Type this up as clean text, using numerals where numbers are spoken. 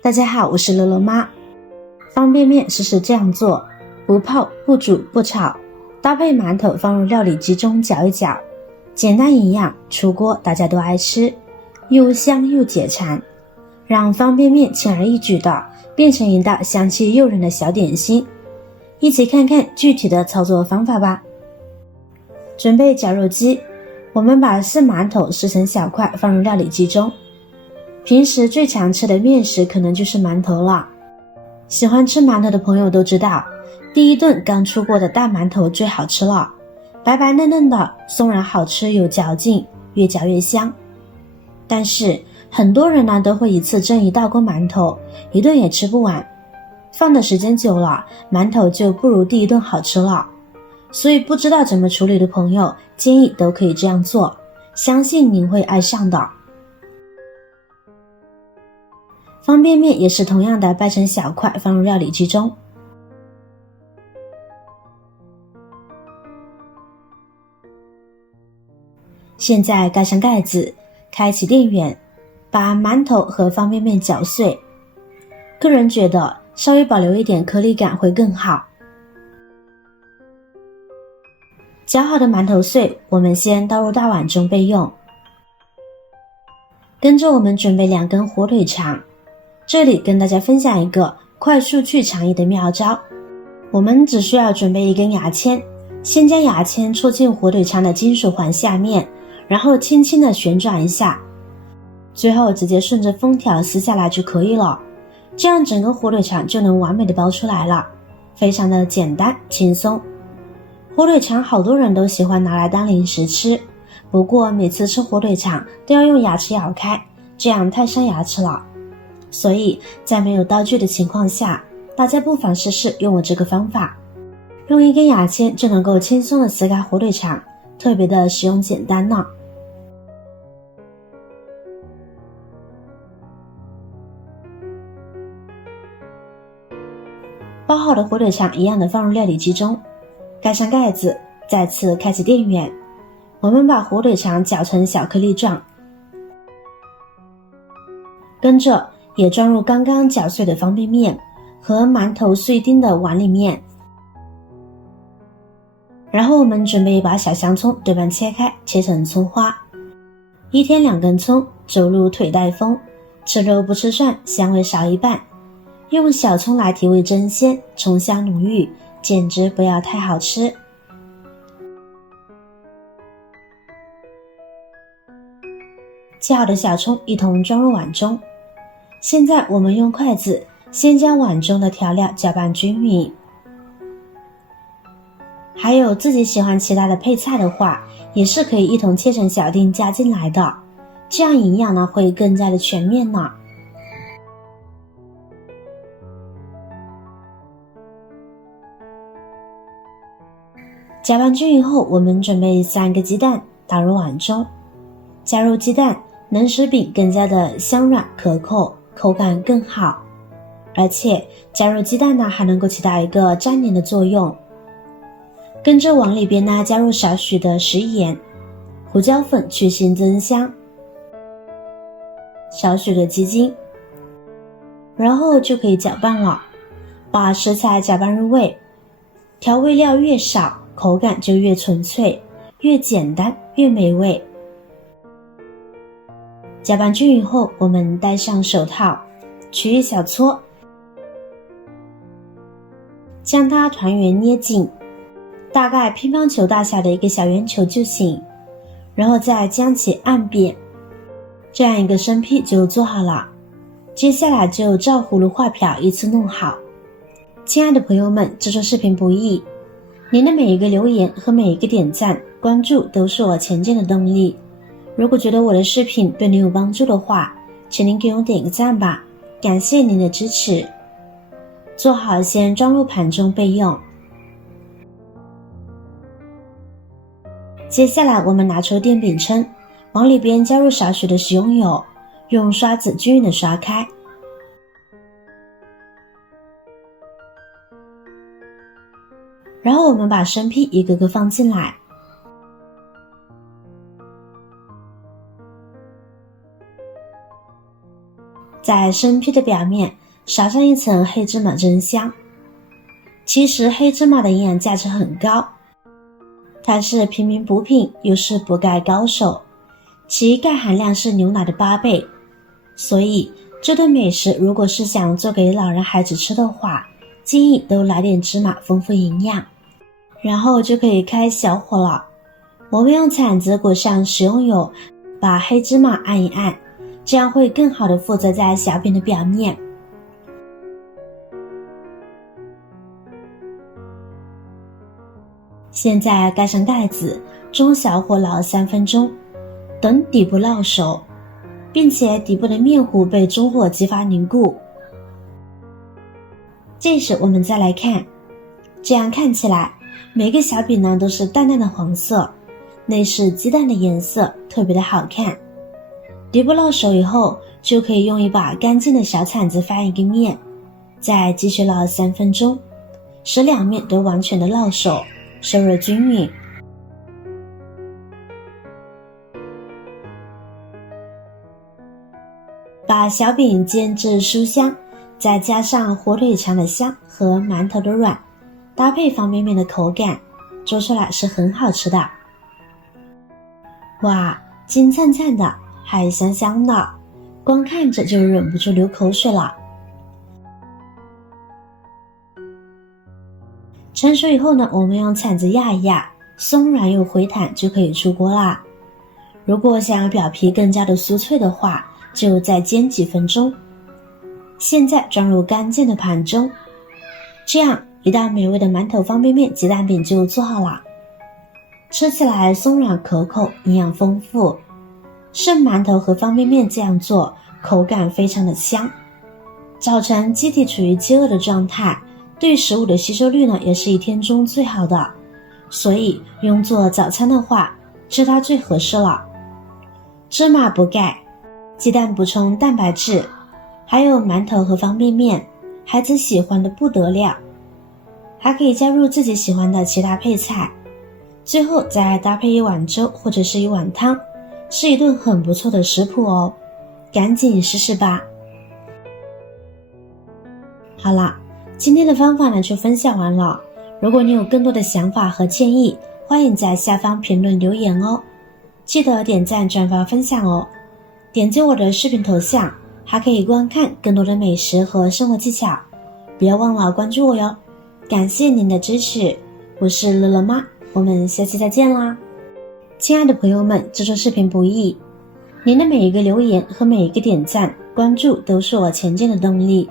大家好，我是乐乐妈。方便面试试这样做，不泡不煮不炒，搭配馒头放入料理机中搅一搅，简单营养，出锅大家都爱吃，又香又解馋，让方便面轻而易举的变成一道香气诱人的小点心。一起看看具体的操作方法吧。准备绞肉机，我们把湿馒头撕成小块放入料理机中。平时最常吃的面食可能就是馒头了，喜欢吃馒头的朋友都知道，第一顿刚出锅的大馒头最好吃了，白白嫩嫩的，松软好吃有嚼劲，越嚼越香。但是很多人呢都会一次蒸一大锅馒头，一顿也吃不完，放的时间久了，馒头就不如第一顿好吃了。所以不知道怎么处理的朋友，建议都可以这样做，相信您会爱上的。方便面也是同样的，掰成小块放入料理机中。现在盖上盖子，开启电源，把馒头和方便面搅碎。个人觉得稍微保留一点颗粒感会更好。搅好的馒头碎，我们先倒入大碗中备用。跟着我们准备2根火腿肠，这里跟大家分享一个快速去肠衣的妙招。我们只需要准备1根牙签，先将牙签戳进火腿肠的金属环下面，然后轻轻的旋转一下，最后直接顺着封条撕下来就可以了。这样整个火腿肠就能完美的包出来了，非常的简单轻松。火腿肠好多人都喜欢拿来当零食吃，不过每次吃火腿肠都要用牙齿咬开，这样太伤牙齿了。所以在没有刀具的情况下，大家不妨试试用我这个方法，用1根牙签就能够轻松的撕开火腿肠，特别的实用简单呢。包好的火腿肠一样的放入料理机中，盖上盖子，再次开启电源。我们把火腿肠搅成小颗粒状，跟着也装入刚刚搅碎的方便面和馒头碎丁的碗里面。然后我们准备一把小香葱，对半切开，切成葱花。1天2根葱，走路腿带风，吃肉不吃蒜，香味少一半。用小葱来提味增鲜，葱香浓郁，简直不要太好吃。切好的小葱一同装入碗中。现在我们用筷子先将碗中的调料搅拌均匀。还有自己喜欢其他的配菜的话，也是可以一同切成小丁加进来的，这样营养呢会更加的全面呢。搅拌均匀后，我们准备3个鸡蛋打入碗中，加入鸡蛋能使饼更加的香软可口，口感更好，而且加入鸡蛋呢还能够起到一个粘连的作用。跟着往里边呢加入少许的食盐、胡椒粉去腥增香，少许的鸡精，然后就可以搅拌了。把食材搅拌入味，调味料越少，口感就越纯粹，越简单越美味。搅拌均匀后，我们戴上手套，取一小撮，将它团圆捏紧，大概乒乓球大小的一个小圆球就行，然后再将其按扁，这样一个生坯就做好了。接下来就照葫芦画瓢依次弄好。亲爱的朋友们，制作视频不易，您的每一个留言和每一个点赞、关注都是我前进的动力。如果觉得我的视频对您有帮助的话，请您给我点个赞吧，感谢您的支持。做好先装入盘中备用。接下来我们拿出电饼铛，往里边加入少许的食用油，用刷子均匀的刷开。然后我们把生坯一个个放进来，在生坯的表面撒上一层黑芝麻真香。其实黑芝麻的营养价值很高，它是平民补品，又是补钙高手，其钙含量是牛奶的8倍。所以这顿美食如果是想做给老人孩子吃的话，建议都来点芝麻，丰富营养。然后就可以开小火了，我们用铲子裹上食用油，把黑芝麻按一按，这样会更好的附着在小饼的表面。现在盖上盖子，中小火烙3分钟，等底部烙熟，并且底部的面糊被中火激发凝固。这时我们再来看，这样看起来每个小饼呢都是淡淡的黄色，内是鸡蛋的颜色，特别的好看。底部烙熟以后，就可以用一把干净的小铲子翻一个面，再继续烙3分钟，使两面都完全的烙熟，受热均匀。把小饼煎至酥香，再加上火腿肠的香和馒头的软，搭配方便面的口感，做出来是很好吃的。哇，金灿灿的，还香香的，光看着就忍不住流口水了。成熟以后呢，我们用铲子压一压，松软又回弹，就可以出锅啦。如果想要表皮更加的酥脆的话，就再煎几分钟。现在装入干净的盘中，这样一道美味的馒头方便面鸡蛋饼就做好了。吃起来松软可口，营养丰富。生馒头和方便面这样做，口感非常的香。早晨机体处于饥饿的状态，对食物的吸收率呢也是一天中最好的，所以用做早餐的话，吃它最合适了。芝麻补钙，鸡蛋补充蛋白质，还有馒头和方便面，孩子喜欢的不得了。还可以加入自己喜欢的其他配菜，最后再搭配一碗粥或者是一碗汤，是一顿很不错的食谱哦，赶紧试试吧。好啦，今天的方法呢就分享完了。如果你有更多的想法和建议，欢迎在下方评论留言哦。记得点赞、转发、分享哦。点击我的视频头像，还可以观看更多的美食和生活技巧。别忘了关注我哟。感谢您的支持，我是乐乐妈，我们下期再见啦。亲爱的朋友们，制作视频不易，您的每一个留言和每一个点赞、关注都是我前进的动力。